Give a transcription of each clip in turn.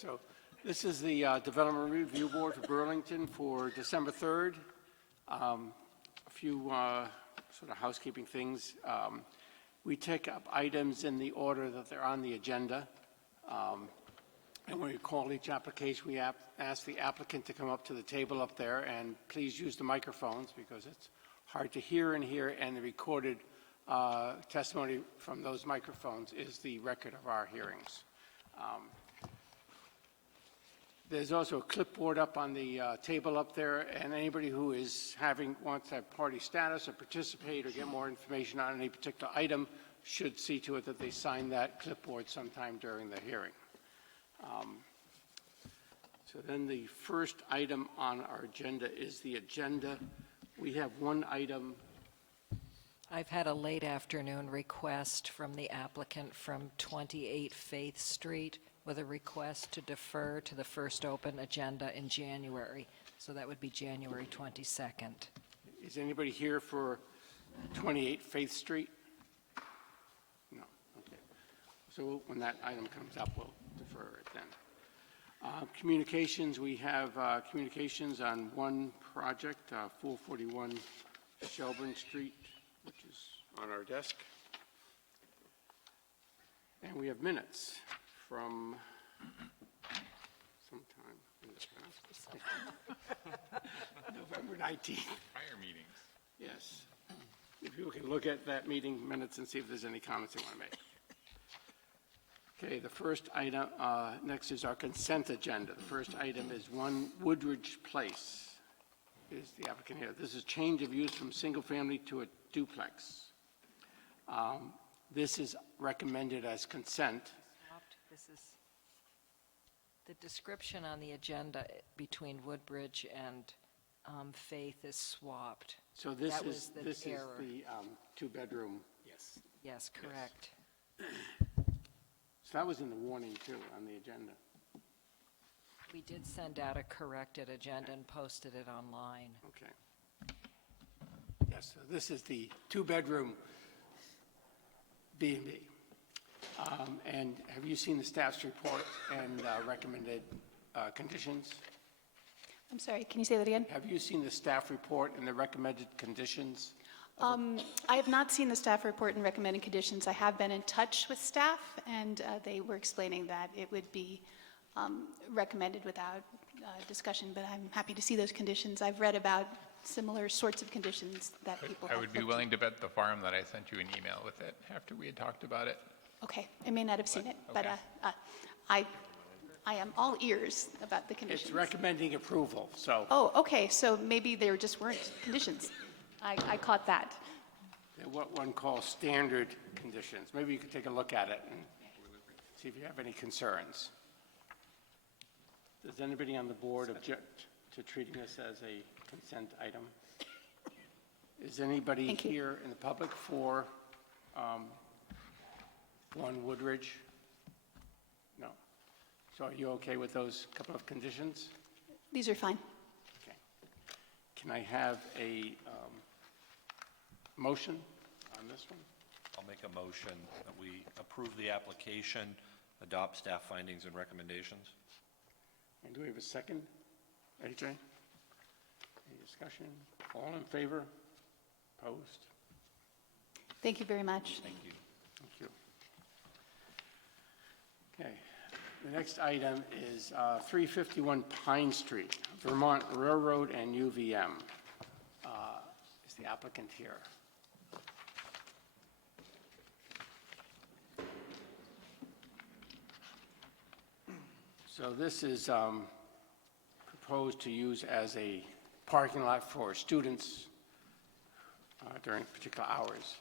So this is the Development Review Board for Burlington for December 3rd. A few sort of housekeeping things. We take up items in the order that they're on the agenda. And when we call each application, we ask the applicant to come up to the table up there, and please use the microphones because it's hard to hear in here, and the recorded testimony from those microphones is the record of our hearings. There's also a clipboard up on the table up there, and anybody who wants to have party status or participate or get more information on any particular item should see to it that they sign that clipboard sometime during the hearing. So then the first item on our agenda is the agenda. We have one item. I've had a late afternoon request from the applicant from 28 Faith Street with a request to defer to the first open agenda in January. So that would be January 22nd. Is anybody here for 28 Faith Street? No. Okay. So when that item comes up, we'll defer it then. Communications, we have communications on one project, 441 Shelburne Street, which is on our desk. And we have minutes from sometime in the past. November 19th. Prior meetings. Yes. If you can look at that meeting minutes and see if there's any comments you want to make. Okay, the first item, next is our consent agenda. The first item is 1 Woodridge Place. Is the applicant here? This is change of use from single family to a duplex. This is recommended as consent. This is the description on the agenda between Woodbridge and Faith is swapped. So this That is was the this error. is the two-bedroom. Yes. Yes, correct. So that was in the warning too on the agenda. We did send out a corrected agenda and posted it online. Okay. Yes, so this is the two-bedroom B&B. And have you seen the staff's report and recommended conditions? I'm sorry, can you say that again? Have you seen the staff report and the recommended conditions? I have not seen the staff report and recommended conditions. I have been in touch with staff, and they were explaining that it would be recommended without discussion, but I'm happy to see those conditions. I've read about similar sorts of conditions that people have. I would be willing to bet the farm that I sent you an email with it after we had talked about it. Okay, I may not have seen it, but Okay. I am all ears about the conditions. It's recommending approval, so Oh, okay, so maybe there just weren't conditions. I caught that. they're what one calls standard conditions. Maybe you could take a look at it and see if you have any concerns. Does anybody on the board object to treating this as a consent item? Is anybody Thank you. here in the public for 1 Woodridge? No. So are you okay with those couple of conditions? These are fine. Okay. Can I have a motion on this one? I'll make a motion that we approve the application, adopt staff findings and recommendations. And do we have a second? AJ? Any discussion? All in favor? Opposed? Thank you very much. Thank you. Thank you. Okay. The next item is 351 Pine Street, Vermont Railroad and UVM. Is the applicant here? So this is proposed to use as a parking lot for students during particular hours.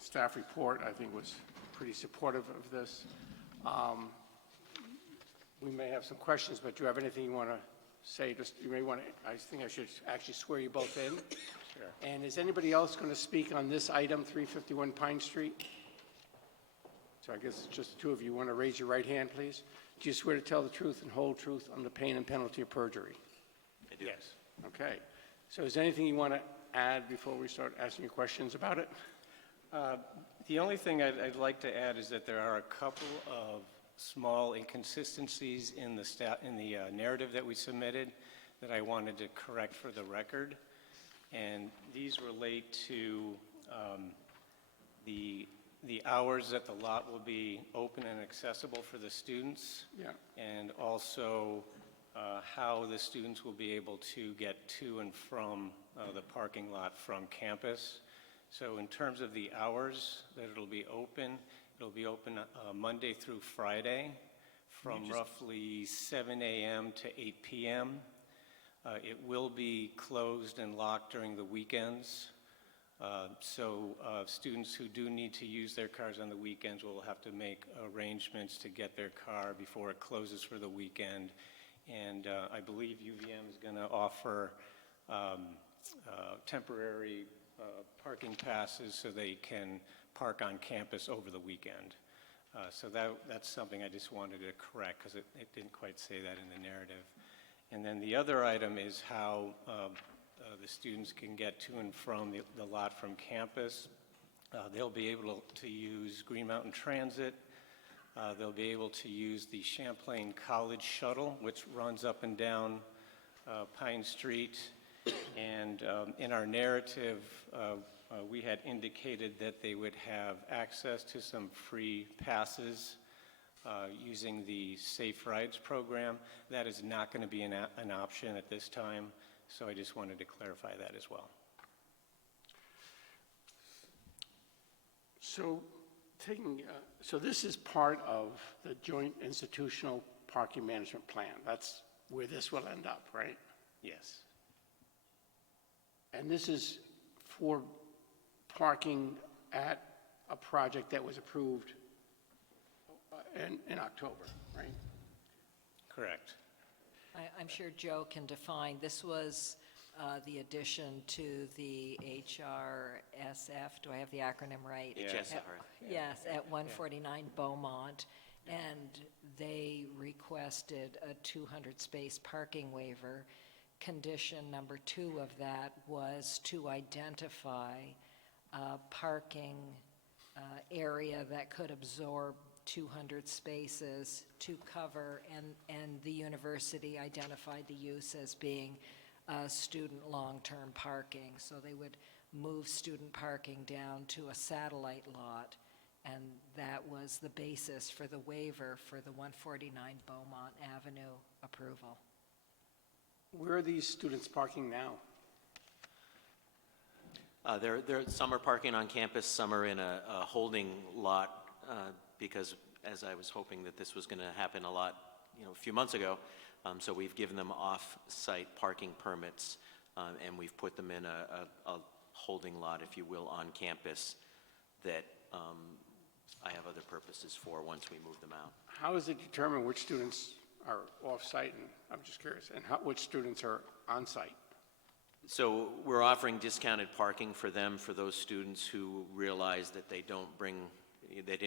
Staff report, I think, was pretty supportive of this. We may have some questions, but do you have anything you want to say? You may want to, I think I should actually swear you both in. Sure. And is anybody else going to speak on this item, 351 Pine Street? So I guess it's just the two of you. Want to raise your right hand, please? Do you swear to tell the truth and whole truth under pain and penalty of perjury? I do. Yes. Okay. So is there anything you want to add before we start asking you questions about it? The only thing I'd like to add is that there are a couple of small inconsistencies in the narrative that we submitted that I wanted to correct for the record. And these relate to the hours that the lot will be open and accessible for the students. Yeah. And also how the students will be able to get to and from the parking lot from campus. So in terms of the hours that it'll be open Monday through Friday from roughly 7 a.m. to 8 p.m. It will be closed and locked during the weekends. So students who do need to use their cars on the weekends will have to make arrangements to get their car before it closes for the weekend. And I believe UVM is going to offer temporary parking passes so they can park on campus over the weekend. So that's something I just wanted to correct because it didn't quite say that in the narrative. And then the other item is how the students can get to and from the lot from campus. They'll be able to use Green Mountain Transit. They'll be able to use the Champlain College Shuttle, which runs up and down Pine Street. And in our narrative, we had indicated that they would have access to some free passes using the Safe Rides program. That is not going to be an option at this time, so I just wanted to clarify that as well. So so this is part of the joint institutional parking management plan. That's where this will end up, right? Yes. And this is for parking at a project that was approved in October, right? Correct. I'm sure Joe can define, this was the addition to the HRSF, do I have the acronym right? Yes. Yes, at 149 Beaumont, and they requested a 200-space parking waiver. Condition number 2 of that was to identify a parking area that could absorb 200 spaces to cover, and the university identified the use as being student long-term parking. So they would move student parking down to a satellite lot, and that was the basis for the waiver for the 149 Beaumont Avenue approval. Where are these students parking now? Some are parking on campus, some are in a holding lot, because as I was hoping that this was going to happen a few months ago, so we've given them off-site parking permits, and we've put them in a holding lot, if you will, on campus that I have other purposes for once we move them out. How is it determined which students are off-site, and I'm just curious, and which students are on-site? So we're offering discounted parking for them, for those students who realize that they didn't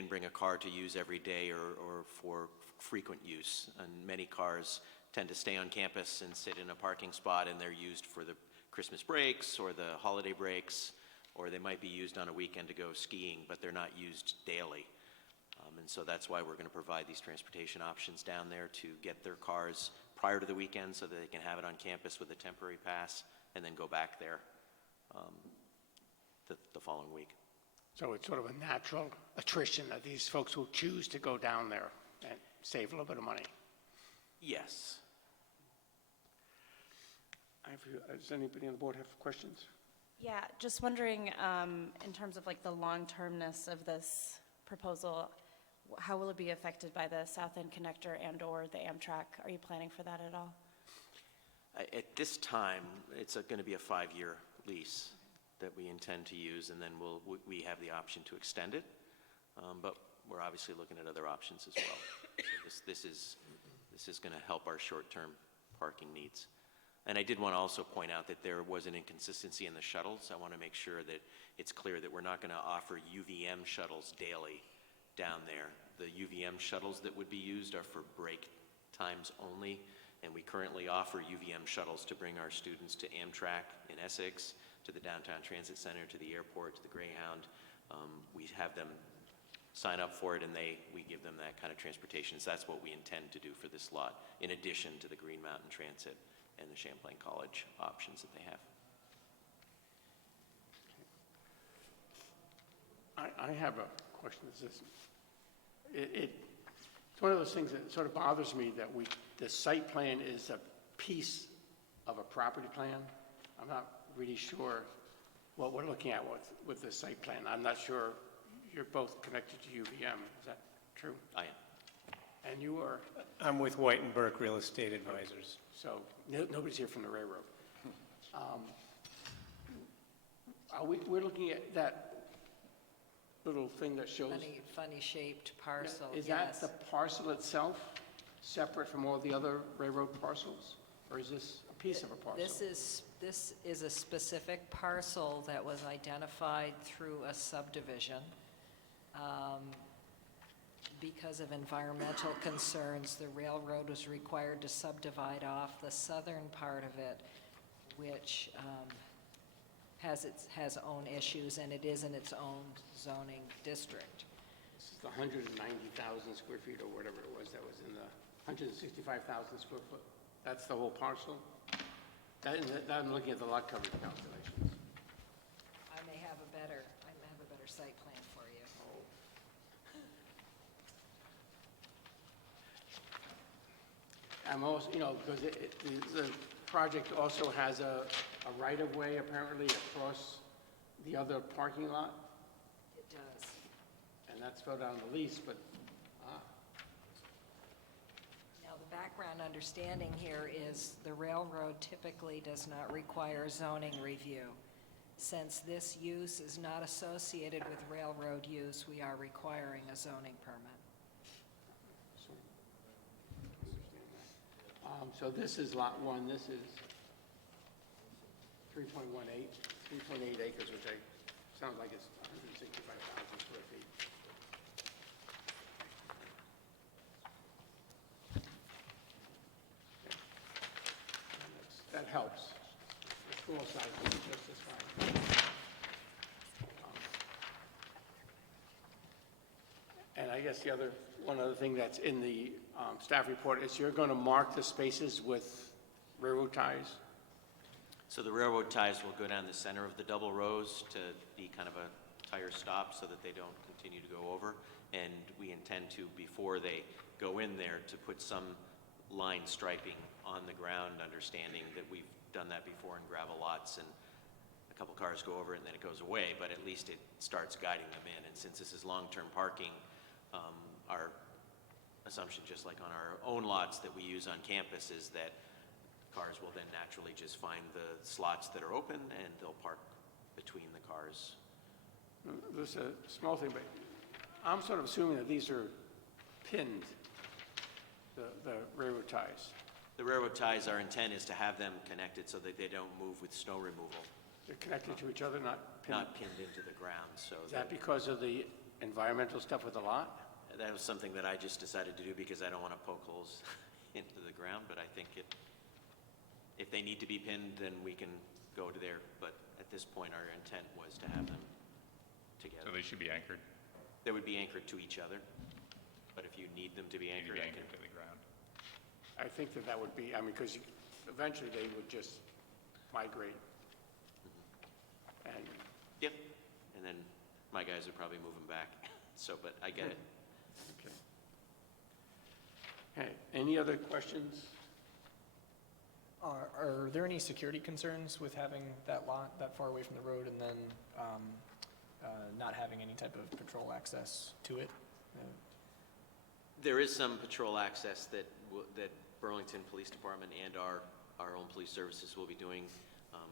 bring a car to use every day or for frequent use. And many cars tend to stay on campus and sit in a parking spot, and they're used for the Christmas breaks or the holiday breaks, or they might be used on a weekend to go skiing, but they're not used daily. And so that's why we're going to provide these transportation options down there to get their cars prior to the weekend so that they can have it on campus with a temporary pass and then go back there the following week. So it's sort of a natural attrition that these folks will choose to go down there and save a little bit of money. Yes. Does anybody on the board have questions? Yeah, just wondering, in terms of like the long-termness of this proposal, how will it be affected by the South End Connector and/or the Amtrak? Are you planning for that at all? At this time, it's going to be a 5-year lease that we intend to use, and then we have the option to extend it. But we're obviously looking at other options as well. So this is going to help our short-term parking needs. And I did want to also point out that there was an inconsistency in the shuttles. I want to make sure that it's clear that we're not going to offer UVM shuttles daily down there. The UVM shuttles that would be used are for break times only, and we currently offer UVM shuttles to bring our students to Amtrak in Essex, to the Downtown Transit Center, to the airport, to the Greyhound, We have them sign up for it, and we give them that kind of transportation. So that's what we intend to do for this lot, in addition to the Green Mountain Transit and the Champlain College options that they have. I have a question. It's one of those things that sort of bothers me that the site plan is a piece of a property plan. I'm not really sure what we're looking at with the site plan. I'm not sure you're both connected to UVM. Is that true? I am. And you are? I'm with White and Burke Real Estate Advisors. So nobody's here from the railroad. We're looking at that little thing that shows. Funny shaped parcel, Is yes. that the parcel itself, separate from all the other railroad parcels? Or is this a piece of a parcel? This is a specific parcel that was identified through a subdivision. Because of environmental concerns, the railroad was required to subdivide off the southern part of it, which has own issues, and it is in its own zoning district. This is the 190,000 square feet or whatever it was that was in the 165,000 square foot. That's the whole parcel? I'm looking at the lot coverage calculations. I may have a better site plan for you. I'm also, because the project also has a right-of-way apparently across the other parking lot, It does. and that's spelled out on the lease, but, Now, the background understanding here is the railroad typically does not require zoning review. Since this use is not associated with railroad use, we are requiring a zoning permit. so this is lot one, this is 3.18 acres, which sounds like it's 165,000 square feet. That helps. The school size is just as fine. And I guess one other thing that's in the staff report is you're going to mark the spaces with railroad ties? So the railroad ties will go down the center of the double rows to be kind of a tire stop so that they don't continue to go over. And we intend to, before they go in there, to put some line striping on the ground, understanding that we've done that before in gravel lots, and a couple cars go over it and then it goes away, but at least it starts guiding them in. And since this is long-term parking, our assumption, just like on our own lots that we use on campus, is that cars will then naturally just find the slots that are open and they'll park between the cars. There's a small thing, but I'm sort of assuming that these are pinned, the railroad ties. The railroad ties, our intent is to have them connected so that they don't move with snow removal, They're connected to each other, not pinned? not pinned into the ground. So Is that because of the environmental stuff with the lot? that was something that I just decided to do because I don't want to poke holes into the ground, but I think if they need to be pinned, then we can go to there. But at this point, our intent was to have them together. So they should be anchored, They would be anchored to each other, but if you need them to be need to anchored, be I can. anchored to the ground. I think that would be, because eventually they would just migrate. And Yep, and then my guys would probably move them back, so, but I get it. Okay. Okay, any other questions? Are there any security concerns with having that lot that far away from the road and then not having any type of patrol access to it? There is some patrol access that Burlington Police Department and our own police services will be doing.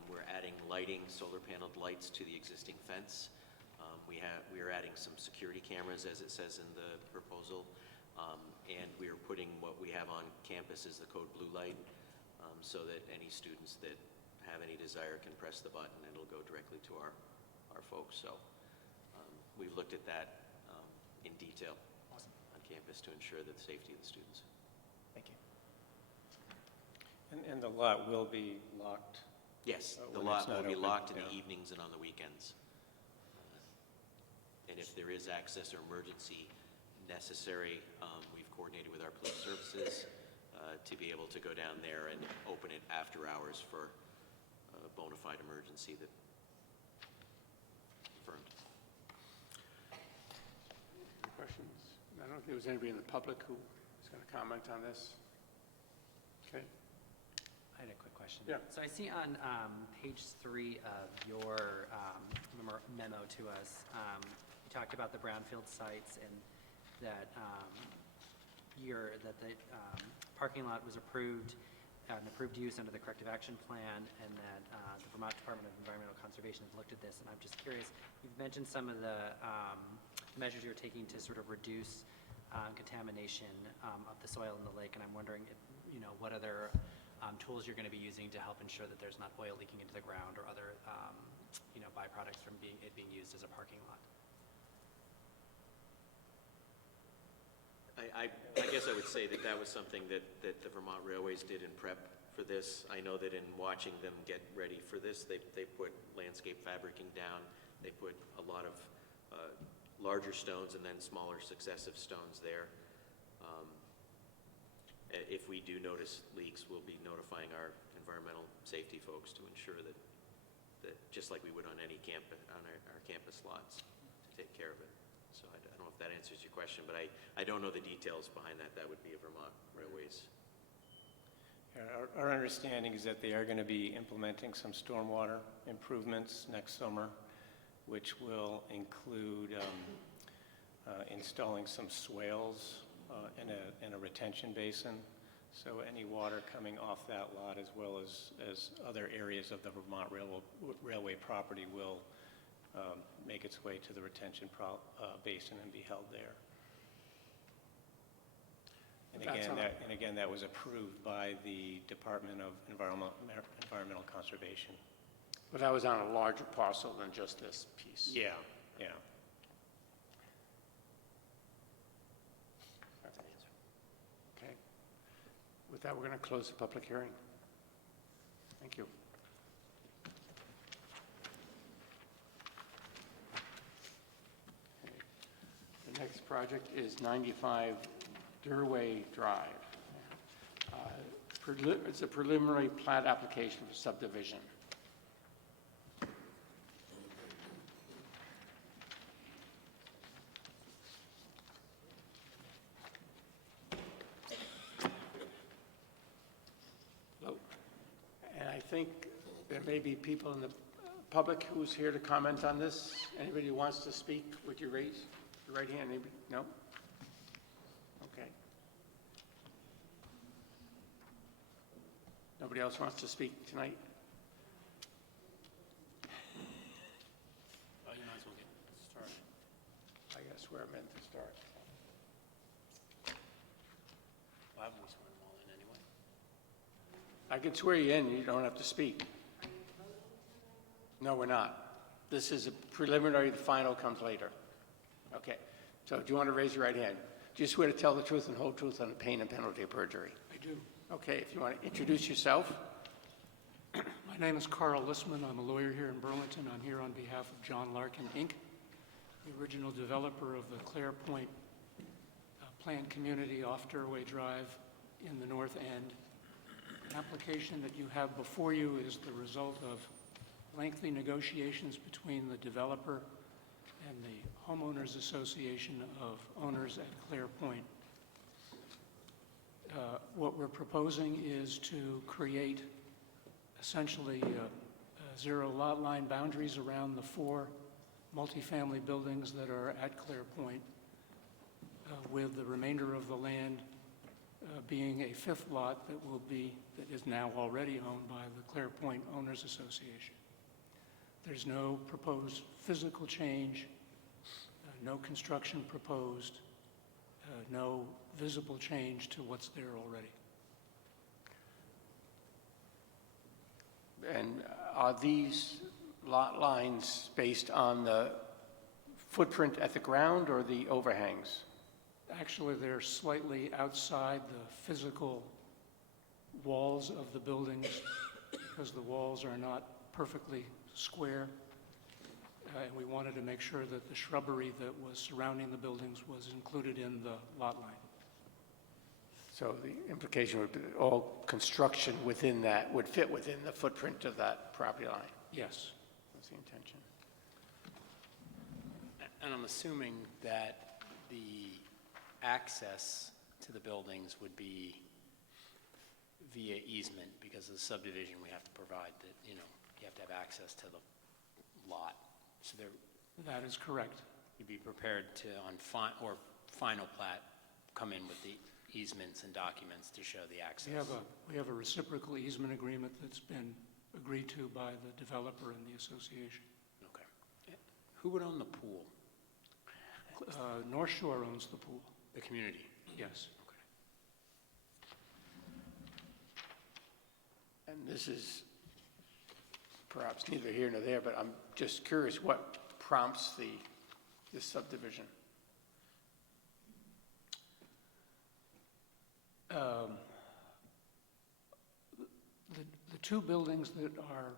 We're adding lighting, solar paneled lights to the existing fence. We are adding some security cameras, as it says in the proposal, and we are putting what we have on campus as the code blue light, so that any students that have any desire can press the button and it'll go directly to our folks. So we've looked at that in detail on campus to ensure the safety of the students. Thank you. And the lot will be locked? Yes, the When it's lot will not be open, locked in the yeah. evenings and on the weekends. And if there is access or emergency necessary, we've coordinated with our police services to be able to go down there and open it after hours for a bona fide emergency that confirmed. Any questions? I don't think there was anybody in the public who was going to comment on this. Okay. I had a quick question. Yeah. So I see on page 3 of your memo to us, you talked about the brownfield sites and that the parking lot was approved, an approved use under the corrective action plan, and that the Vermont Department of Environmental Conservation has looked at this. And I'm just curious, you've mentioned some of the measures you're taking to sort of reduce contamination of the soil in the lake, and I'm wondering if, what other tools you're going to be using to help ensure that there's not oil leaking into the ground or other, byproducts from it being used as a parking lot. I guess I would say that that was something that the Vermont Railways did in prep for this. I know that in watching them get ready for this, they put landscape fabricing down. They put a lot of larger stones and then smaller successive stones there. If we do notice leaks, we'll be notifying our environmental safety folks to ensure that just like we would on any campus, on our campus lots, to take care of it. So I don't know if that answers your question, but I don't know the details behind that. That would be a Vermont Railways. Our understanding is that they are going to be implementing some stormwater improvements next summer, which will include installing some swales in a retention basin. So any water coming off that lot, as well as other areas of the Vermont Railway property, will make its way to the retention basin and be held there. And again, that was approved by the Department of Environmental Conservation. But that was on a larger parcel than just this piece. Yeah. Okay. With that, we're going to close the public hearing. Thank you. The next project is 95 Durway Drive. It's a preliminary plat application for subdivision. Hello. And I think there may be people in the public who's here to comment on this. Anybody who wants to speak, would you raise your right hand? Anybody? No? Okay. Nobody else wants to speak tonight? Oh, you might as well get started. I guess we're meant to start. Why haven't we sworn them all in anyway? I can swear you in, you don't have to speak. No, we're not. This is a preliminary, the final comes later. Okay, so do you want to raise your right hand? Do you swear to tell the truth and whole truth on the pain and penalty of perjury? I do. Okay, if you want to introduce yourself. My name is Carl Lissman. I'm a lawyer here in Burlington. I'm here on behalf of John Larkin, Inc., the original developer of the Clare Point planned community off Durway Drive in the north end. An application that you have before you is the result of lengthy negotiations between the developer and the Homeowners Association of Owners at Clare Point. What we're proposing is to create essentially zero lot line boundaries around the 4 multifamily buildings that are at Clare Point, with the remainder of the land being a 5th lot that is now already owned by the Clare Point Owners Association. There's no proposed physical change, no construction proposed, no visible change to what's there already. And are these lot lines based on the footprint at the ground or the overhangs? Actually, they're slightly outside the physical walls of the buildings because the walls are not perfectly square. and we wanted to make sure that the shrubbery that was surrounding the buildings was included in the lot line. So the implication would be that all construction within that would fit within the footprint of that property line. Yes. That's the intention. And I'm assuming that the access to the buildings would be via easement, because of the subdivision, we have to provide that, you have to have access to the lot. So That is correct. you'd be prepared to, on final plat, come in with the easements and documents to show the access. We have a reciprocal easement agreement that's been agreed to by the developer and the association. Okay. Who would own the pool? North Shore owns the pool. The community? Yes. And this is perhaps neither here nor there, but I'm just curious what prompts this subdivision? The two buildings that are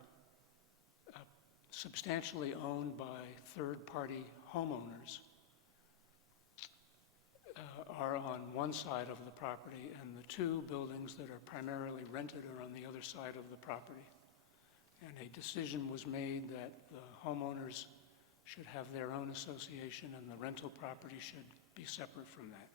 substantially owned by third-party homeowners are on one side of the property, and the two buildings that are primarily rented are on the other side of the property. And a decision was made that the homeowners should have their own association and the rental property should be separate from that.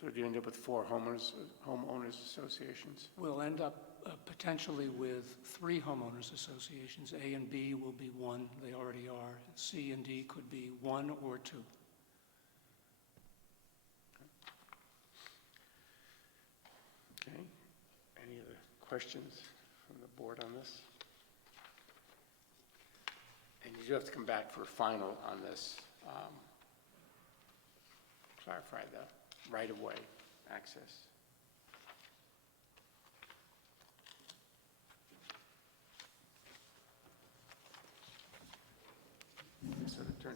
So do you end up with 4 homeowners associations? We'll end up potentially with 3 homeowners associations. A and B will be one, they already are. C and D could be 1 or 2. Okay. Any other questions from the board on this? And you do have to come back for a final on this. Clarify the right-of-way access.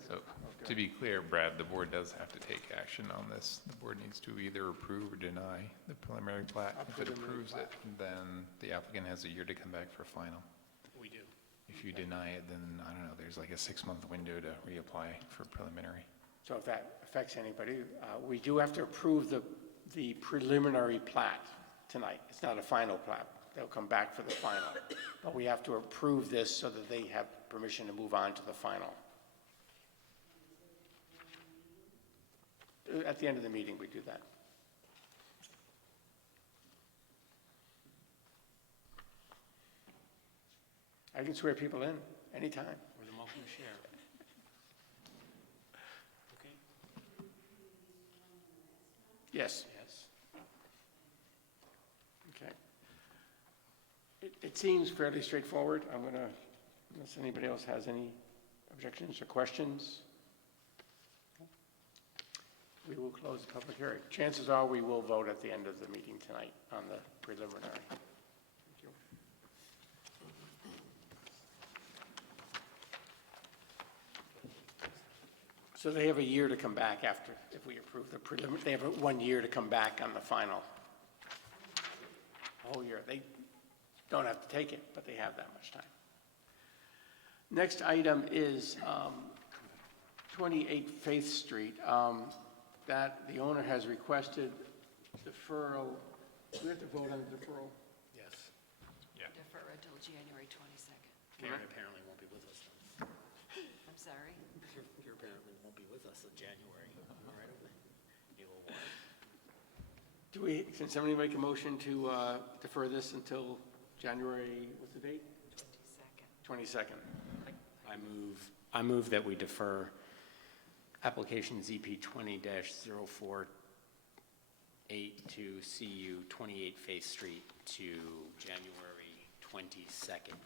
So, to be clear, Brad, the board does have to take action on this. The board needs to either approve or deny the preliminary plat. If it approves it, then the applicant has a year to come back for final. We do. If you deny it, then, I don't know, there's like a 6-month window to reapply for preliminary. So if that affects anybody, we do have to approve the preliminary plat tonight. It's not a final plat. They'll come back for the final. But we have to approve this so that they have permission to move on to the final. At the end of the meeting, we do that. I can swear people in anytime. We're the welcome to share. Okay? Yes. Yes. Okay. It seems fairly straightforward. I'm going to, unless anybody else has any objections or questions, we will close the public hearing. Chances are we will vote at the end of the meeting tonight on the preliminary. Thank you. So they have a year to come back after, if we approve the preliminary, they have 1 year to come back on the final. A whole year. They don't have to take it, but they have that much time. Next item is 28 Faith Street. That the owner has requested deferral. Do we have to vote on the deferral? Yes. Defer until January 22nd. Karen apparently won't be with us then. I'm sorry? You apparently won't be with us in January. All right, okay. You will want. Can somebody make a motion to defer this until January, what's the date? 22nd. I move that we defer application ZP 20-048 to CU 28 Faith Street to January 22nd.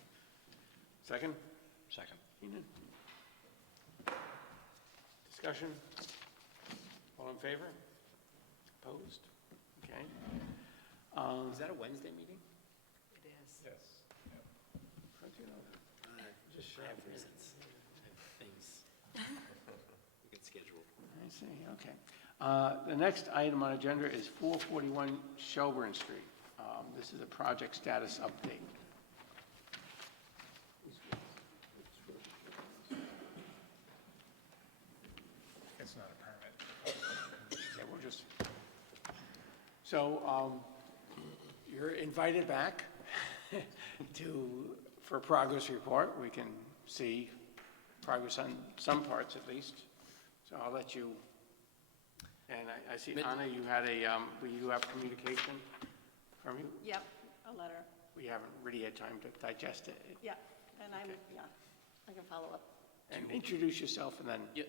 Second? Second. Keenan? Discussion? All in favor? Opposed? Okay. Is that a Wednesday meeting? It is. Yes. How'd you know that? Just I have reasons. I have things we can schedule. I see, okay. The next item on agenda is 441 Shelburne Street. This is a project status update. So you're invited back for a progress report. We can see progress on some parts at least. So I'll let you, and I see, Anna, you had you have communication from you? Yep, a letter. We haven't really had time to digest it. Yeah, and I can follow up. And introduce yourself and then, Yep.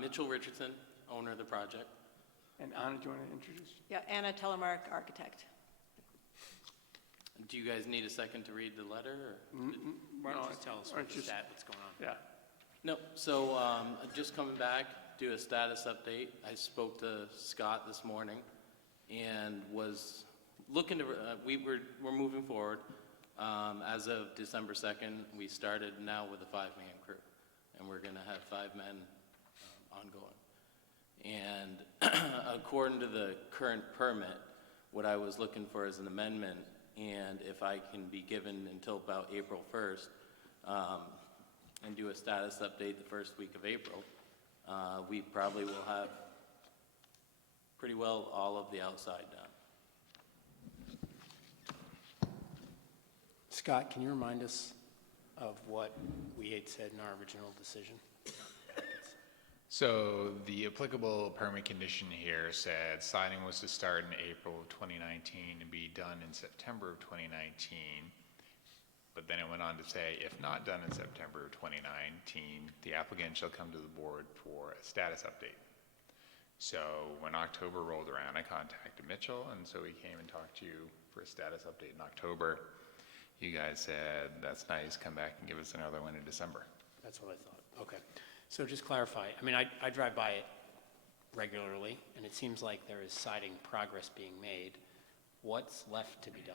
Mitchell Richardson, owner of the project. and Anna, do you want to introduce? Yeah, Anna Telemark, architect. Do you guys need a second to read the letter? Or? Why don't No, you just tell us or what just- what's going on? Yeah. No. So just coming back, do a status update. I spoke to Scott this morning and was looking to, we're moving forward. As of December 2nd, we started now with a 5-man crew, and we're going to have 5 men ongoing. And according to the current permit, what I was looking for is an amendment, and if I can be given until about April 1st, and do a status update the first week of April, we probably will have pretty well all of the outside done. Scott, can you remind us of what we had said in our original decision? So the applicable permit condition here said siding was to start in April of 2019 and be done in September of 2019. But then it went on to say, if not done in September of 2019, the applicant shall come to the board for a status update. So when October rolled around, I contacted Mitchell, and so he came and talked to you for a status update in October. You guys said, that's nice, come back and give us another one in December. That's what I thought. Okay. So just clarify, I mean, I drive by it regularly, and it seems like there is siding progress being made. What's left to be done?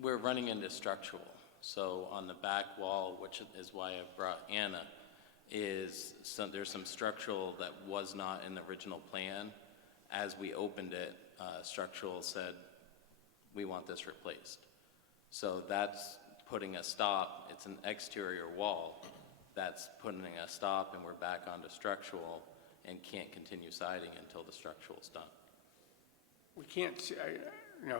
We're running into structural. So on the back wall, which is why I brought Anna, there's some structural that was not in the original plan. As we opened it, structural said, we want this replaced. So that's putting a stop. It's an exterior wall. That's putting a stop, and we're back onto structural and can't continue siding until the structural's done. We can't see,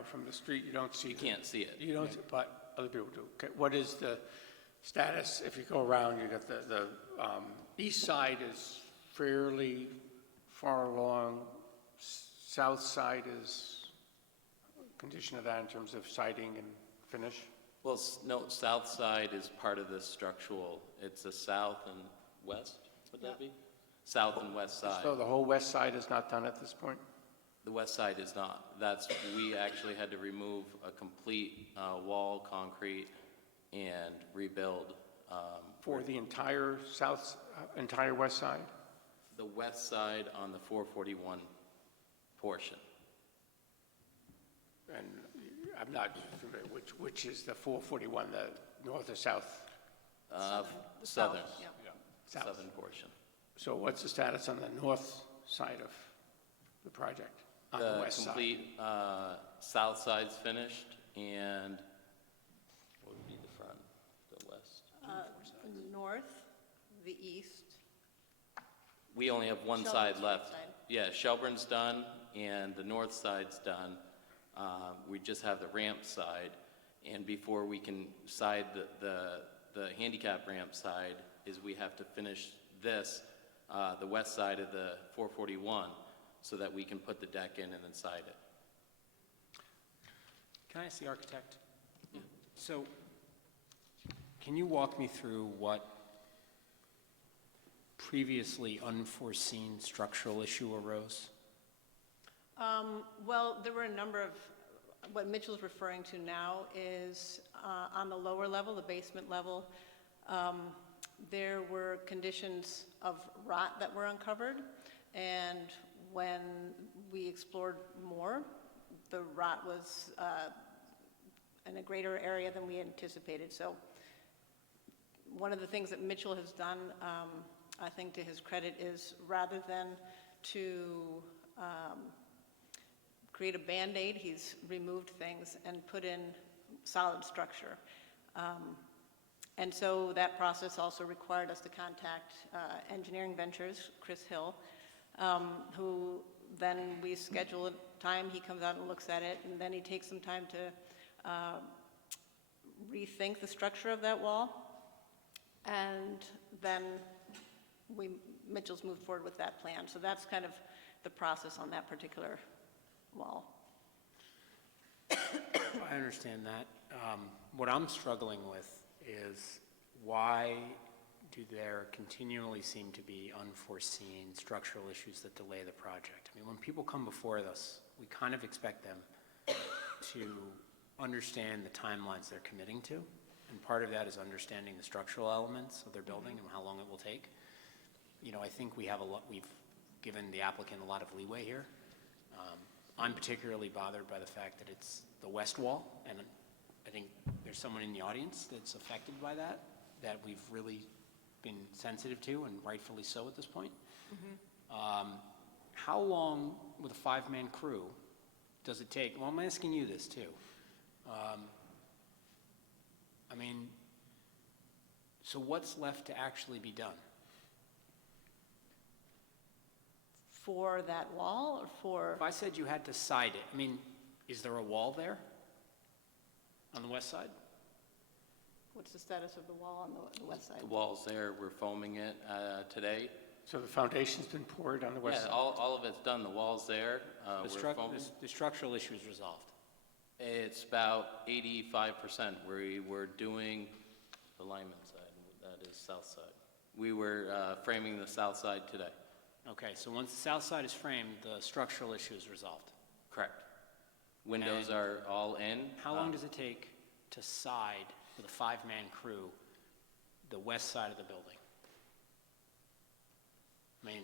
from the street, you don't see. You can't see it. You don't, but other people do. Okay, what is the status? If you go around, you got the east side is fairly far along. South side is condition of that in terms of siding and finish? Well, no, south side is part of this structural. It's the south and west, would that be? South and west side. So the whole west side is not done at this point? The west side is not. We actually had to remove a complete wall, concrete, and rebuild. For the entire entire west side? The west side on the 441 portion. And I'm not familiar, which is the 441, the north or south? Southern. Yeah. South. Southern portion. So what's the status on the north side of the project, on the west side? The complete south side's finished, and what would be the front, the west? The north, the east. We only have one Shelburne's side left. side. Yeah, Shelburne's done, and the north side's done. We just have the ramp side, and before we can side the handicap ramp side, is we have to finish this, the west side of the 441, so that we can put the deck in and then side it. Can I ask the architect? Yeah. So can you walk me through what previously unforeseen structural issue arose? Well, there were a number of, what Mitchell's referring to now is on the lower level, the basement level, there were conditions of rot that were uncovered, and when we explored more, the rot was in a greater area than we anticipated. So one of the things that Mitchell has done, I think to his credit, is rather than to create a Band-Aid, he's removed things and put in solid structure. And so that process also required us to contact Engineering Ventures, Chris Hill, who then we scheduled time, he comes out and looks at it, and then he takes some time to rethink the structure of that wall. And then Mitchell's moved forward with that plan. So that's kind of the process on that particular wall. I understand that. What I'm struggling with is why do there continually seem to be unforeseen structural issues that delay the project? I mean, when people come before us, we kind of expect them to understand the timelines they're committing to, and part of that is understanding the structural elements of their building and how long it will take. You know, I think we've given the applicant a lot of leeway here. I'm particularly bothered by the fact that it's the west wall, and I think there's someone in the audience that's affected by that we've really been sensitive to, and rightfully so at this point. How long, with a 5-man crew, does it take? Well, I'm asking you this too. I mean, so what's left to actually be done? For that wall or for? If I said you had to side it, I mean, is there a wall there on the west side? What's the status of the wall on the west side? The wall's there, we're foaming it today. So the foundation's been poured on the west Yeah, side? all of it's done, the wall's there. We're foaming. The structural issue is resolved. It's about 85%. We're doing the Lyman side, that is south side. We were framing the south side today. Okay, so once the south side is framed, the structural issue is resolved. Correct. Windows And are all in. How long does it take to side with a 5-man crew the west side of the building? I mean,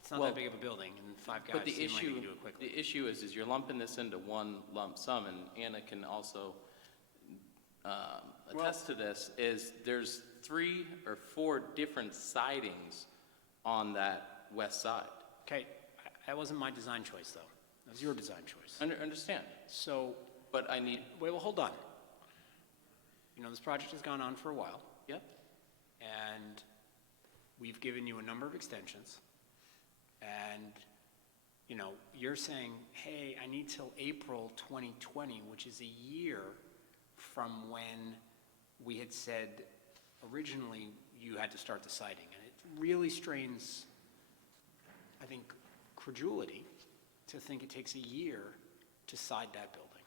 it's not Well, that big of a building, and 5 guys But the seem like you issue, can do it quickly. the issue is you're lumping this into one lump sum, and Anna can also attest to this, is there's 3 or 4 different sidings on that west side. Okay, that wasn't my design choice, though. That was your design choice. Understand, So, but I need, wait, well, hold on. You know, this project has gone on for a while, yep, and we've given you a number of extensions, and, you know, you're saying, hey, I need till April 2020, which is a year from when we had said originally you had to start the siding. And it really strains, I think, credulity to think it takes a year to side that building.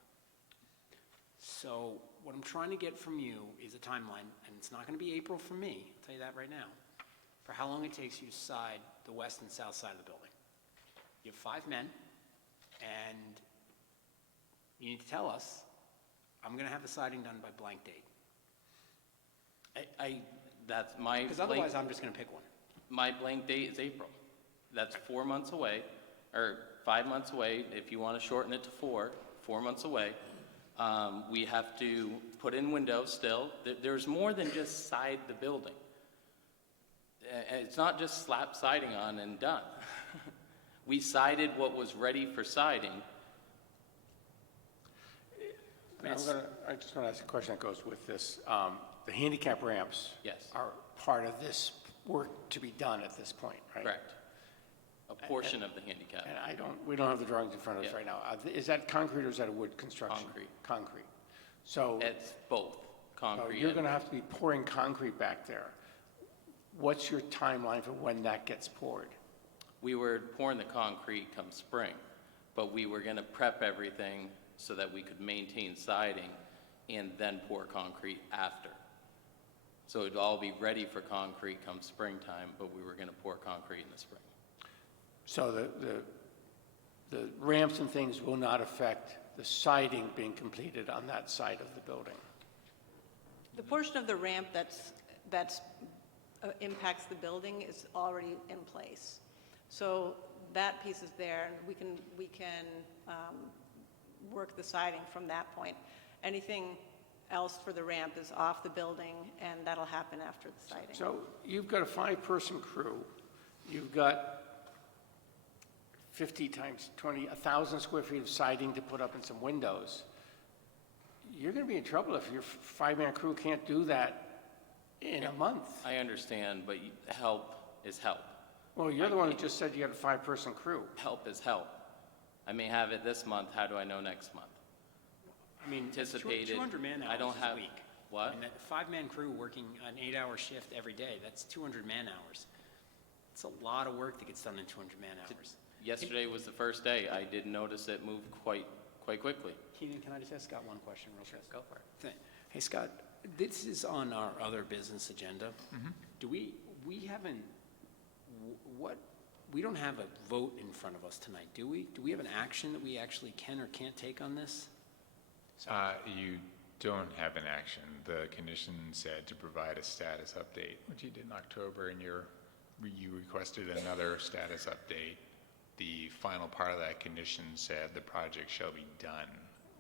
So what I'm trying to get from you is a timeline, and it's not going to be April for me, I'll tell you that right now, for how long it takes you to side the west and south side of the building. You have 5 men, and you need to tell us, I'm going to have the siding done by blank date. that's my. Because otherwise, I'm just going to pick one. My blank date is April. That's 4 months away, or 5 months away, if you want to shorten it to 4 months away. We have to put in windows still. There's more than just side the building. It's not just slap siding on and done. We sided what was ready for siding. I just want to ask a question that goes with this. The handicap ramps Yes. are part of this work to be done at this point, right? Correct. A portion of the handicap. And we don't have the drawings in front of us Yeah. right now. Is that concrete or is that a wood construction? Concrete. Concrete. So It's both concrete you're and. going to have to be pouring concrete back there. What's your timeline for when that gets poured? We were pouring the concrete come spring, but we were going to prep everything so that we could maintain siding and then pour concrete after. So it'd all be ready for concrete come springtime, but we were going to pour concrete in the spring. So the ramps and things will not affect the siding being completed on that side of the building? The portion of the ramp that's impacts the building is already in place. So that piece is there, and we can work the siding from that point. Anything else for the ramp is off the building, and that'll happen after the siding. So you've got a 5-person crew. You've got 50 times 20, 1,000 square feet of siding to put up and some windows. You're going to be in trouble if your 5-man crew can't do that in a month. I understand, but help is help. Well, you're the one who just said you had a 5-person crew. Help is help. I may have it this month, how do I know next month? I mean, Anticipated, 200 man I don't hours is have- a week. What? I mean, that five-man crew working an 8-hour shift every day, that's 200 man hours. It's a lot of work that gets done in 200 man hours. Yesterday was the first day, I did notice it moved quite quickly. Keenan, can I just ask Scott one question real quick? Go for it. Hey, Scott, this is on our other business agenda. Do we haven't, we don't have a vote in front of us tonight, do we? Do we have an action that we actually can or can't take on this? You don't have an action. The condition said to provide a status update, which you did in October, and you requested another status update. The final part of that condition said the project shall be done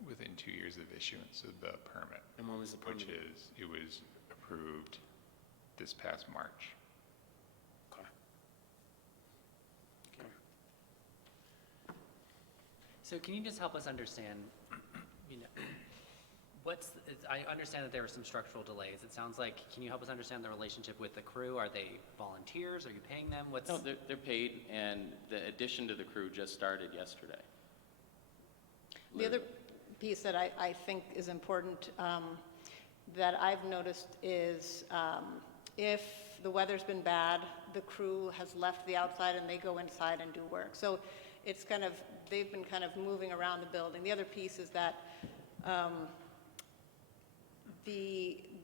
within 2 years of issuance of the permit. And when was the permit? It was approved this past March. Okay. Okay. So can you just help us understand, you know, I understand that there were some structural delays. It sounds like, can you help us understand the relationship with the crew? Are they volunteers? Are you paying them? No, they're paid, and the addition to the crew just started yesterday. The other piece that I think is important that I've noticed is if the weather's been bad, the crew has left the outside and they go inside and do work. So it's kind of, they've been kind of moving around the building. The other piece is that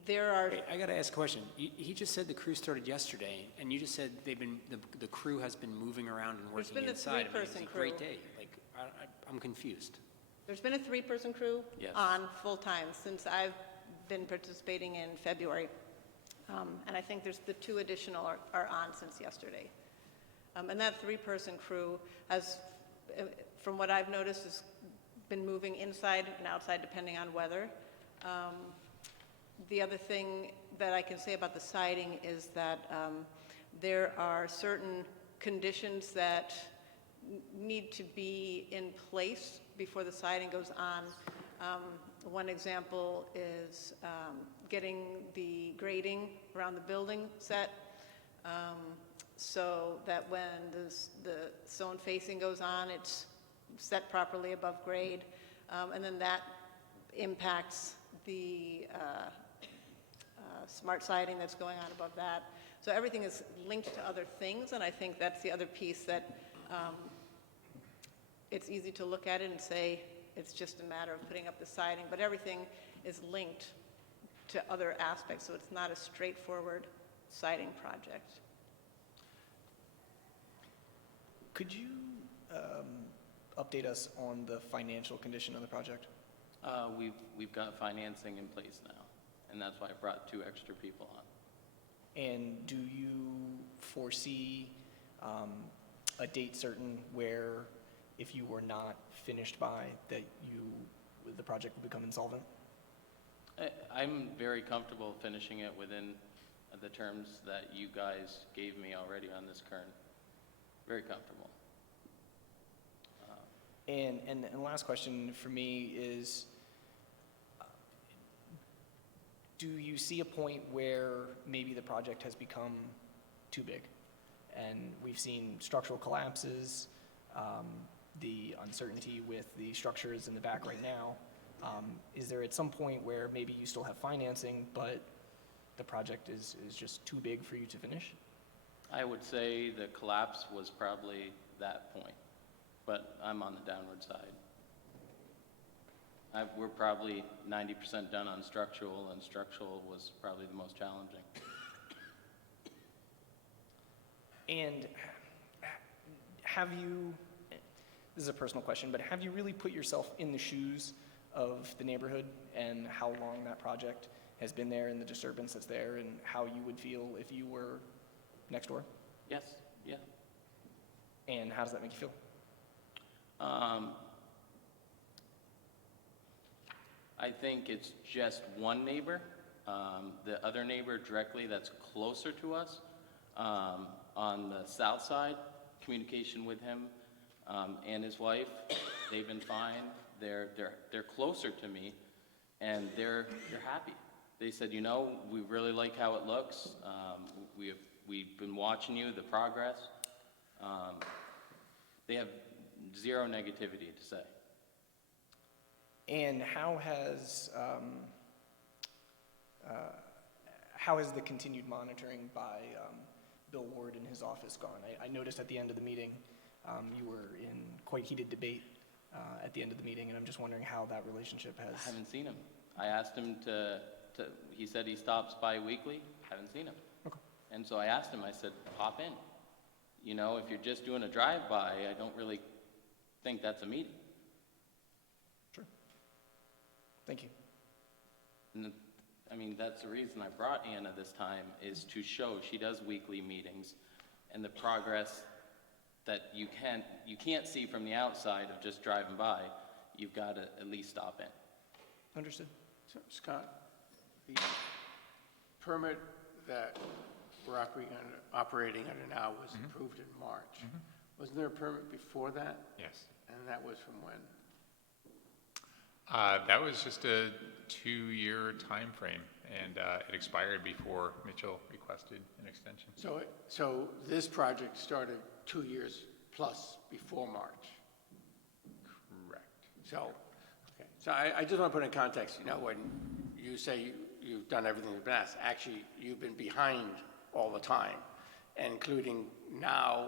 there are... Wait, I got to ask a question. He just said the crew started yesterday, and you just said the crew has been moving around and There's working been a inside. I mean, three-person it's a great crew. day. Like, I'm confused. There's been a 3-person crew Yes. on full-time since I've been participating in February. And I think there's the 2 additional are on since yesterday. And that 3-person crew has, from what I've noticed, has been moving inside and outside depending on weather. The other thing that I can say about the siding is that there are certain conditions that need to be in place before the siding goes on. One example is getting the grading around the building set so that when the stone facing goes on, it's set properly above grade. And then that impacts the smart siding that's going on above that. So everything is linked to other things, and I think that's the other piece that it's easy to look at it and say it's just a matter of putting up the siding, but everything is linked to other aspects, so it's not a straightforward siding project. Could you update us on the financial condition of the project? We've got financing in place now, and that's why I brought 2 extra people on. And do you foresee a date certain where, if you were not finished by, that the project will become insolvent? I'm very comfortable finishing it within the terms that you guys gave me already on this current. Very comfortable. And last question for me is, do you see a point where maybe the project has become too big? And we've seen structural collapses, the uncertainty with the structures in the back right now. Is there at some point where maybe you still have financing, but the project is just too big for you to finish? I would say the collapse was probably that point, but I'm on the downward side. We're probably 90% done on structural, and structural was probably the most challenging. And have you, this is a personal question, but have you really put yourself in the shoes of the neighborhood and how long that project has been there and the disturbance that's there and how you would feel if you were next door? Yes, yeah. And how does that make you feel? I think it's just one neighbor. The other neighbor directly that's closer to us on the south side, communication with him and his wife, they've been fine. They're closer to me, and they're happy. They said, you know, we really like how it looks. We've been watching you, the progress. They have zero negativity to say. And how has the continued monitoring by Bill Ward in his office gone? I noticed at the end of the meeting, you were in quite heated debate at the end of the meeting, and I'm just wondering how that relationship has... I haven't seen him. I asked him he said he stops by weekly. Haven't seen him. Okay. And so I asked him, I said, pop in. You know, if you're just doing a drive-by, I don't really think that's a meeting. Sure. Thank you. And I mean, that's the reason I brought Anna this time, is to show she does weekly meetings and the progress that you can't see from the outside of just driving by. You've got to at least stop in. Understood. So, Scott, the permit that we're operating under now was approved in March. Wasn't there a permit before that? Yes. And that was from when? That was just a 2-year time frame, and it expired before Mitchell requested an extension. So this project started 2 years plus before March? Correct. So, okay. So I just want to put in context, you know, when you say you've done everything that's been asked, actually, you've been behind all the time, including now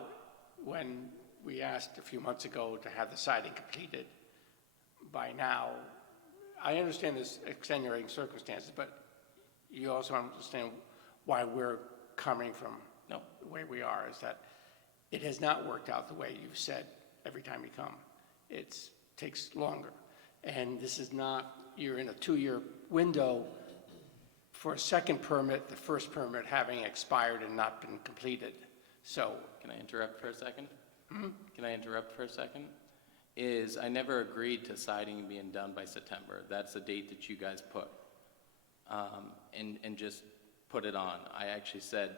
when we asked a few months ago to have the siding completed. By now, I understand this extenuating circumstances, but you also understand why we're coming from the way we are, is that it has not worked out the way you've said every time you come. It takes longer. And this is not, you're in a 2-year window for a second permit, the first permit having expired and not been completed. So. Can I interrupt for a second? Can I interrupt for a second? I never agreed to siding being done by September. That's the date that you guys put. And just put it on. I actually said,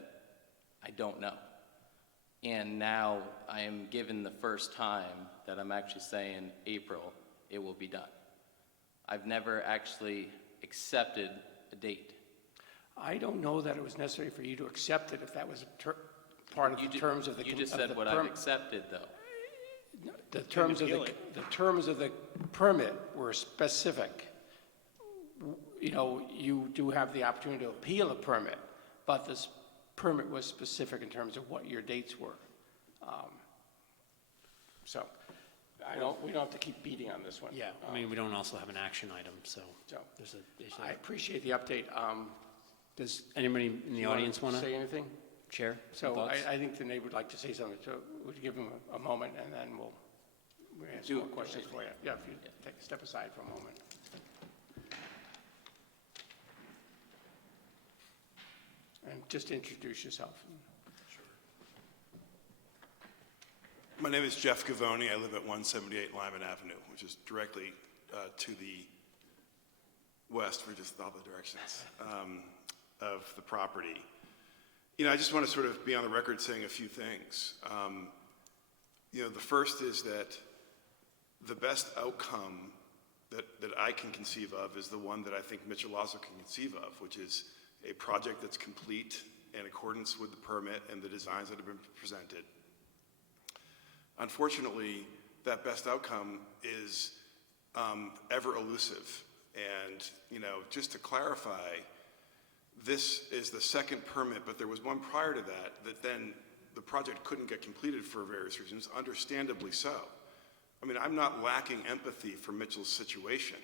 I don't know. And now I am given the first time that I'm actually saying April, it will be done. I've never actually accepted a date. I don't know that it was necessary for you to accept it if that was part of the terms of the You just said what I've accepted, though. The terms of the permit were specific. You know, you do have the opportunity to appeal a permit, but this permit was specific in terms of what your dates were. So we don't have to keep beating on this one. Yeah, I mean, we don't also have an action item, so there's I appreciate the update. Does anybody in the audience want to say anything? Share some So thoughts? I think the neighbor would like to say something, so we'll give him a moment, and then we'll answer more questions for you. Yeah, if you take a step aside for a moment. And just introduce yourself. My name is Jeff Gavoni. I live at 178 Lyman Avenue, which is directly to the west, for just opposite directions, of the property. You know, I just want to sort of be on the record saying a few things. You know, the first is that the best outcome that I can conceive of is the one that I think Mitchell also can conceive of, which is a project that's complete in accordance with the permit and the designs that have been presented. Unfortunately, that best outcome is ever elusive. And, you know, just to clarify, this is the second permit, but there was one prior to that then the project couldn't get completed for various reasons, understandably so. I mean, I'm not lacking empathy for Mitchell's situation.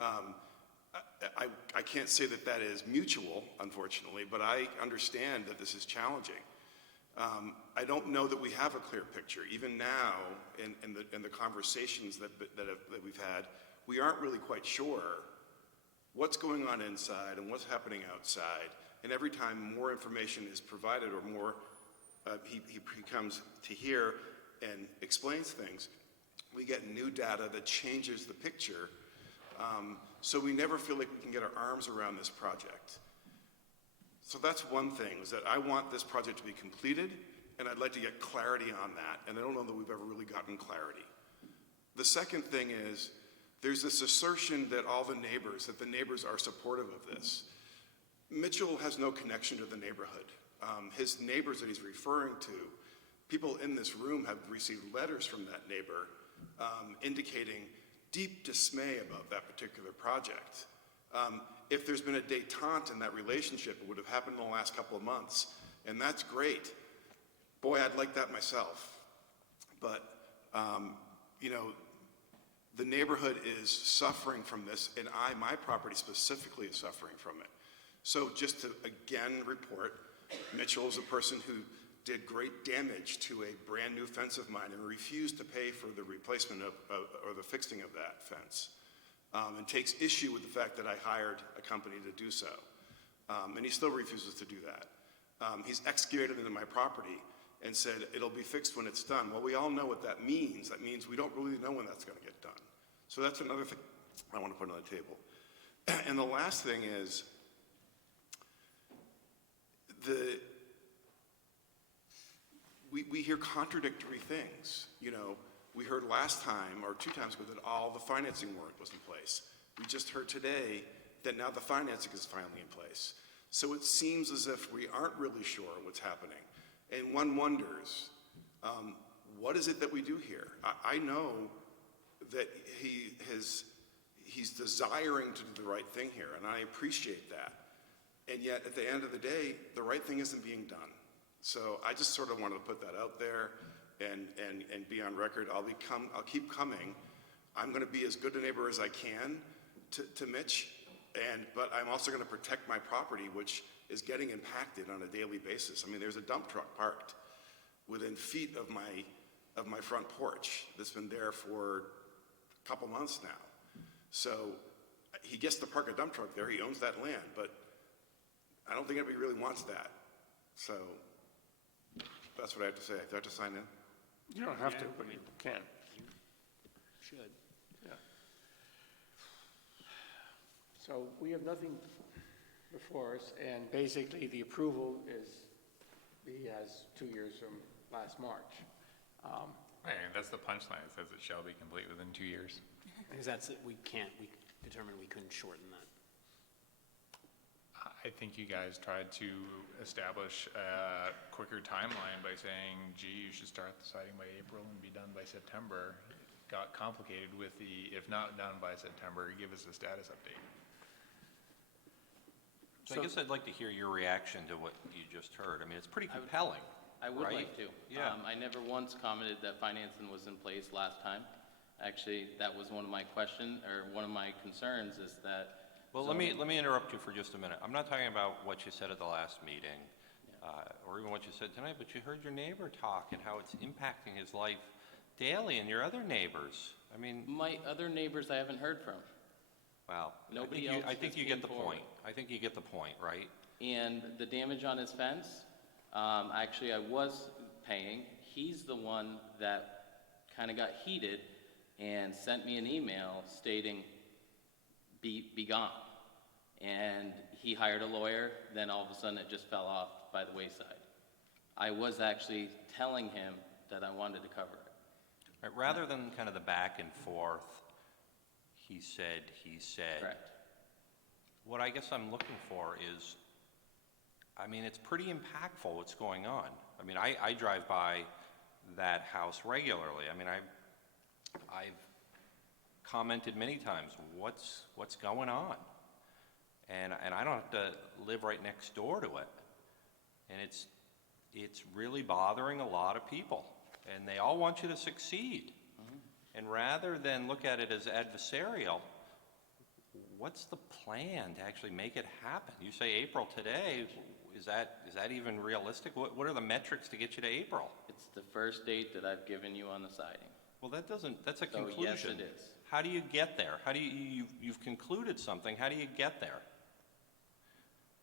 I can't say that that is mutual, unfortunately, but I understand that this is challenging. I don't know that we have a clear picture. Even now, in the conversations that we've had, we aren't really quite sure what's going on inside and what's happening outside. And every time more information is provided or more he comes to hear and explains things, we get new data that changes the picture. So we never feel like we can get our arms around this project. So that's one thing, is that I want this project to be completed, and I'd like to get clarity on that. And I don't know that we've ever really gotten clarity. The second thing is, there's this assertion that the neighbors are supportive of this. Mitchell has no connection to the neighborhood. His neighbors that he's referring to people in this room have received letters from that neighbor indicating deep dismay about that particular project. If there's been a détente in that relationship, it would have happened in the last couple of months, and that's great. Boy, I'd like that myself. But, you know, the neighborhood is suffering from this, and my property specifically is suffering from it. So just to again report, Mitchell is a person who did great damage to a brand new fence of mine and refused to pay for the replacement or the fixing of that fence. And takes issue with the fact that I hired a company to do so. And he still refuses to do that. He's excavated into my property and said, it'll be fixed when it's done. Well, we all know what that means. That means we don't really know when that's gonna get done. So that's another thing I wanna put on the table. And the last thing is, we hear contradictory things. You know, we heard last time, or 2 times ago, that all the financing work was in place. We just heard today that now the financing is finally in place. So it seems as if we aren't really sure what's happening. And one wonders, what is it that we do here? I know that he's desiring to do the right thing here, and I appreciate that. And yet, at the end of the day, the right thing isn't being done. So I just sort of wanted to put that out there and be on record. I'll keep coming. I'm going to be as good a neighbor as I can to Mitch, but I'm also going to protect my property, which is getting impacted on a daily basis. I mean, there's a dump truck parked within feet of my front porch that's been there for a couple months now. So he gets to park a dump truck there. He owns that land, but I don't think anybody really wants that. So that's what I have to say. Do I have to sign in? You don't have to, but you can. Should. Yeah. So we have nothing before us, and basically the approval is, he has 2 years from last March. Right, and that's the punchline. It says it shall be complete within 2 years. Because that's it, we determined we couldn't shorten that. I think you guys tried to establish a quicker timeline by saying, gee, you should start the siding by April and be done by September. It got complicated with the, if not done by September, give us a status update. So I guess I'd like to hear your reaction to what you just heard. I mean, it's pretty compelling. I would right? like to. Yeah. I never once commented that financing was in place last time. Actually, that was one of my one of my concerns is that. Well, let me interrupt you for just a minute. I'm not talking about what you said at the last meeting, or even what you said tonight, but you heard your neighbor talk and how it's impacting his life daily and your other neighbors. I mean, My other neighbors I haven't heard from. well, Nobody I else think you came get the forward. point. I think you get the point, right? And the damage on his fence, actually I was paying. He's the one that kind of got heated and sent me an email stating, be gone. And he hired a lawyer, then all of a sudden it just fell off by the wayside. I was actually telling him that I wanted to cover it. Right, rather than kind of the back and forth, he said, Correct. what I guess I'm looking for is, I mean, it's pretty impactful what's going on. I mean, I drive by that house regularly. I mean, I've commented many times, what's going on? And I don't have to live right next door to it. And it's really bothering a lot of people. And they all want you to succeed. And rather than look at it as adversarial, what's the plan to actually make it happen? You say April today, is that even realistic? What are the metrics to get you to April? It's the first date that I've given you on the siding. Well, that's a So, conclusion. yes, it is. How do you get there? How do you've concluded something, how do you get there?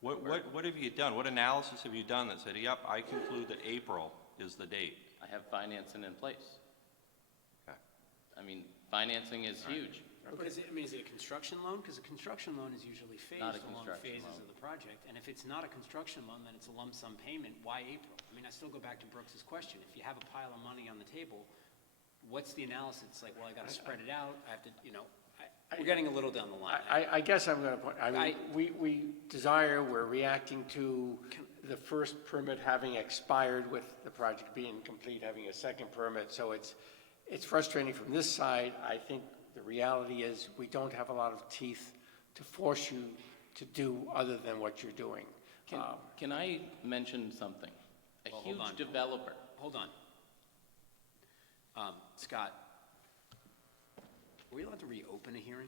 What have you done? What analysis have you done that said, yep, I conclude that April is the date? I have financing in place. Okay. I mean, financing is huge. But is it a construction loan? Because a construction loan is usually Not a phased along construction phases loan. of the project. And if it's not a construction loan, then it's a lump sum payment. Why April? I mean, I still go back to Brooks's question. If you have a pile of money on the table, what's the analysis? It's like, well, I got to spread it out. I have to, we're getting a little down the line. I guess I'm going to point, I mean, we desire, we're reacting to the first permit having expired with the project being complete, having a second permit. So it's frustrating from this side. I think the reality is we don't have a lot of teeth to force you to do other than what you're doing. Can I mention something? Well, A hold on. huge developer. Hold on. Scott, are we allowed to reopen a hearing?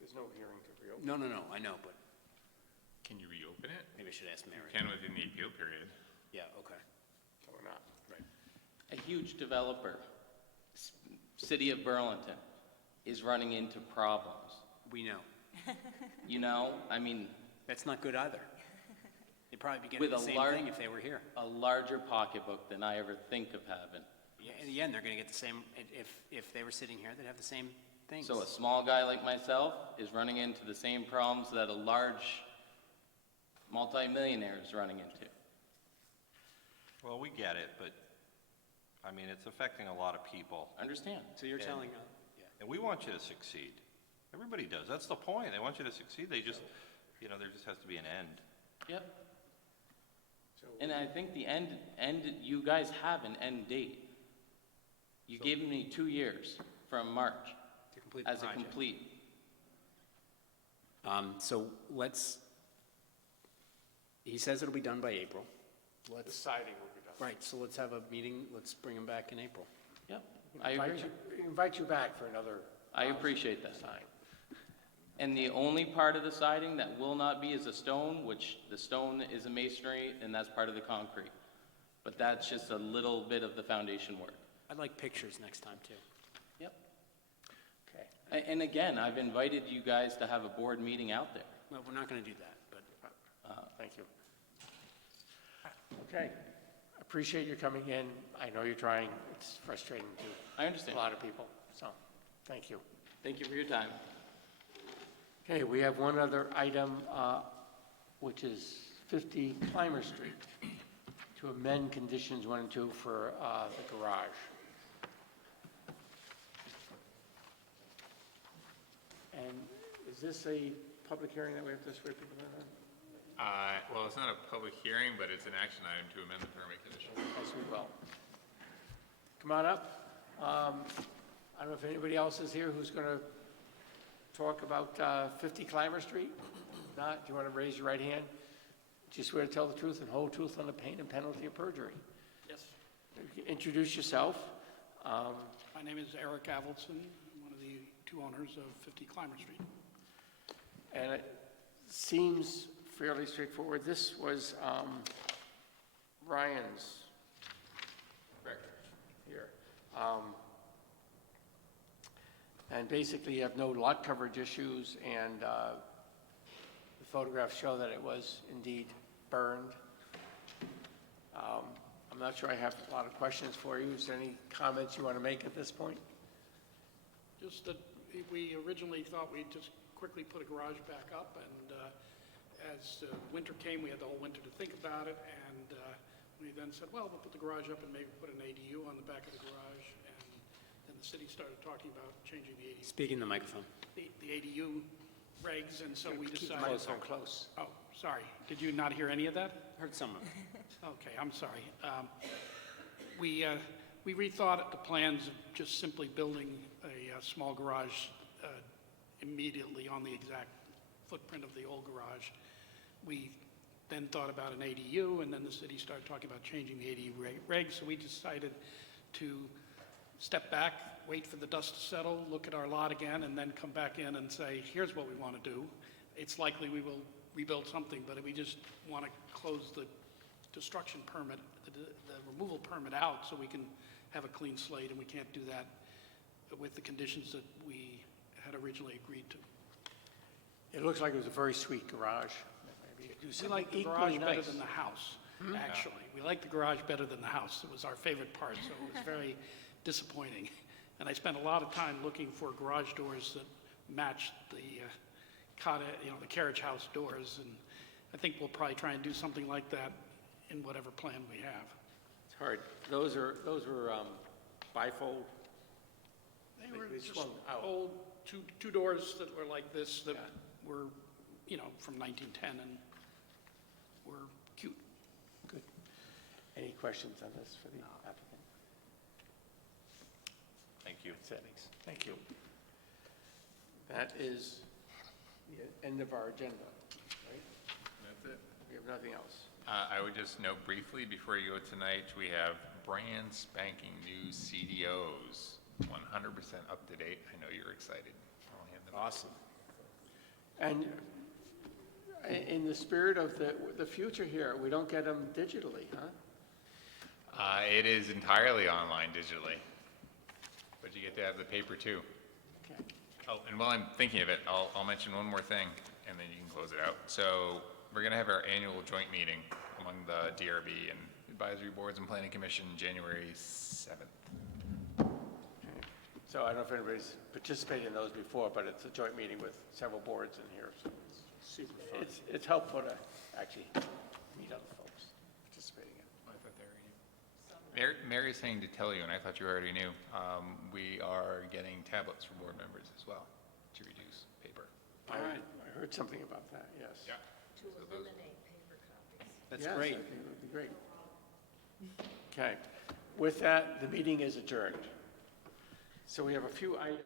There's no hearing to reopen. No, I know, but Can you reopen it? maybe I should ask Mary. Can within the appeal period. Yeah, okay. Or not. Right. A huge developer, city of Burlington, is running into problems. We know. You know, I mean, That's not good either. They'd probably be getting with the a same large, thing if they were here. a larger pocketbook than I ever think of having. Yeah, in the end, they're gonna get the same, if they were sitting here, they'd have the same things. So a small guy like myself is running into the same problems that a large multimillionaire is running into. Well, we get it, but, I mean, it's affecting a lot of people. Understand? So you're And- telling, And we want you to succeed. Everybody does. That's the point. They want you to succeed. They just, there just has to be an end. Yep. And I think the end, you guys have an end date. You gave me 2 years from March to complete the as a project. complete. So he says it'll be done by April. The siding will be done. Right, so let's have a meeting, let's bring him back in April. Yep, I agree. Invite you back for another. I appreciate that. Sign. And the only part of the siding that will not be is a stone, which the stone is a masonry, and that's part of the concrete. But that's just a little bit of the foundation work. I'd like pictures next time, too. Yep. Okay. And again, I've invited you guys to have a board meeting out there. Well, we're not gonna do that, but Thank you. Okay. Appreciate you coming in. I know you're trying. It's frustrating to I a understand. lot of people, so, thank you. Thank you for your time. Okay, we have one other item, which is 50 Clymer Street, to amend conditions 1 and 2 for the garage. And is this a public hearing that we have to swear people in on? Well, it's not a public hearing, but it's an action item to amend the permit condition. As we will. Come on up. I don't know if anybody else is here who's going to talk about 50 Clymer Street. If not, do you want to raise your right hand? Do you swear to tell the truth and whole truth on the pain and penalty of perjury? Yes. Introduce yourself. My name is Eric Avildsen. I'm one of the 2 owners of 50 Clymer Street. And it seems fairly straightforward. This was Ryan's here. And basically, you have no lot coverage issues, and the photographs show that it was indeed burned. I'm not sure I have a lot of questions for you. Is there any comments you want to make at this point? Just that we originally thought we'd just quickly put a garage back up, and as winter came, we had the whole winter to think about it, and we then said, well, we'll put the garage up and maybe put an ADU on the back of the garage, and then the city started talking about changing the ADU. speak in the microphone. The ADU regs, and so we Keep the decided. microphone close. Oh, sorry. Did you not hear any of that? Heard some of it. Okay, I'm sorry. We rethought the plans of just simply building a small garage immediately on the exact footprint of the old garage. We then thought about an ADU, and then the city started talking about changing the ADU regs, so we decided to step back, wait for the dust to settle, look at our lot again, and then come back in and say, here's what we want to do. It's likely we will rebuild something, but we just want to close the destruction permit, the removal permit out, so we can have a clean slate, and we can't do that with the conditions that we had originally agreed to. It looks like it was a very sweet garage. Maybe you could do We something like the equally garage better nice. than the house, actually. We like the garage better than the house. It was our favorite part, so it was very disappointing. And I spent a lot of time looking for garage doors that matched the the carriage house doors, and I think we'll probably try and do something like that in whatever plan we have. It's hard. Those were bifold. They were They just swung out. old two doors that were like this that were, from 1910, and were cute. Good. Any questions on this for the applicant? Thank you. Settings. Thank you. That is the end of our agenda, right? That's it. We have nothing else. I would just note briefly before you go tonight, we have brand spanking new CDOs, 100% up to date. I know you're excited. I'll hand them. Awesome. And in the spirit of the future here, we don't get them digitally, huh? It is entirely online digitally, but you get to have the paper too. Okay. Oh, and while I'm thinking of it, I'll mention one more thing, and then you can close it out. So we're going to have our annual joint meeting among the DRB and advisory boards and planning commission January 7th. Okay. So I don't know if anybody's participated in those before, but it's a joint meeting with several boards in here, so it's Super fun. it's helpful to actually meet other folks participating in it. I thought they already knew. Mary's saying to tell you, and I thought you already knew, we are getting tablets for board members as well to reduce paper. I heard something about that, yes. Yeah. To eliminate paper copies. That's Yes, great. I think it would be great. Okay. With that, the meeting is adjourned. So we have a few items.